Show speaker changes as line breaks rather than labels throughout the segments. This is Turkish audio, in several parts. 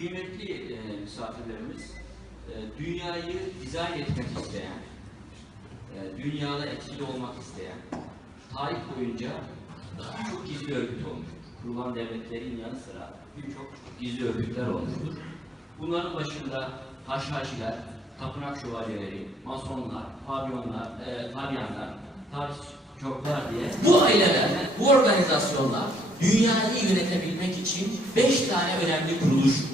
Kıymetli e, misafirlerimiz, e, dünyayı dizayn etmek isteyen, e, dünyada etkili olmak isteyen, tarih boyunca birçok gizli örgüt olmuştur. Kurulan devletlerin yanı sıra birçok gizli örgütler olmuştur. Bunların başında haşhaşiler, tapınak şövalyeleri, masonlar, pavyonlar, e, pavyanlar, tarih çoklar diye
Bu aileler, bu organizasyonlar dünyayı yönetebilmek için beş tane önemli kuruluş,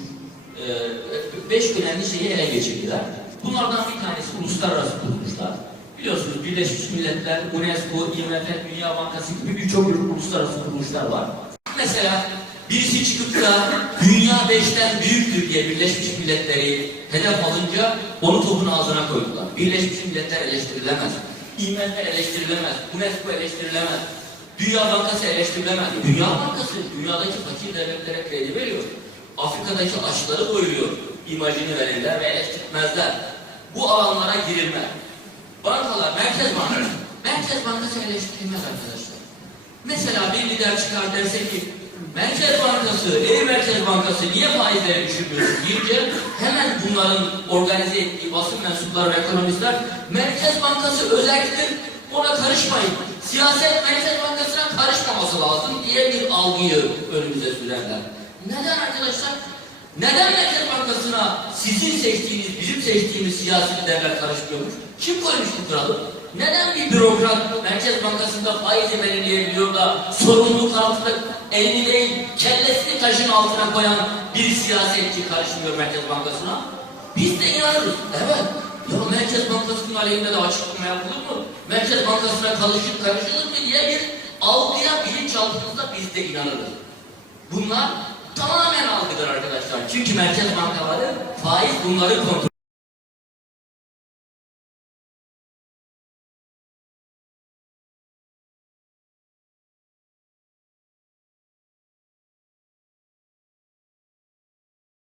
e, beş önemli şeyi ele geçirdiler. Bunlardan bir tanesi uluslararası kuruluşlar. Biliyorsunuz Birleşmiş Milletler, UNESCO, IMF, Dünya Bankası gibi birçok uluslararası kuruluşlar var. Mesela birisi çıkıp da dünya beşten büyüktür diye Birleşmiş Milletleri hedef alınca onu topun ağzına koydular. Birleşmiş Milletler eleştirilemez. IMF eleştirilemez. UNESCO eleştirilemez. Dünya Bankası eleştirilemez. Dünya Bankası dünyadaki fakir devletlere kredi veriyor. Afrika'daki açları doyuruyor. İmajını verirler ve eleştirmezler. Bu alanlara girilmez. Bankalar, Merkez Bankası. Merkez Bankası eleştirilmez arkadaşlar. Mesela bir lider çıkar derse ki Merkez Bankası, ey Merkez Bankası niye faizleri düşürmüyorsun deyince hemen bunların organize ettiği basın mensupları ve ekonomistler Merkez Bankası özellikle ona karışmayın. Siyaset Merkez Bankası'na karışmaması lazım diye bir algıyı önümüze sürerler. Neden arkadaşlar? Neden Merkez Bankası'na sizin seçtiğiniz, bizim seçtiğimiz siyasi liderler karışmıyormuş? Kim koymuş bu kuralı? Neden bir bürokrat Merkez Bankası'nda faizi belirleyebiliyor da sorumluluk altında elini değil, kellesini taşın altına koyan bir siyasetçi karışmıyor Merkez Bankası'na? Biz de inanırız. Evet. Ya Merkez Bankası'nın aleyhinde de açıklama yapılır mı? Merkez Bankası'na karışıp karışılır mı diye bir algıya bilinçaltımızda biz de inanırız. Bunlar. Çünkü merkez bankaları faiz bunları kontrol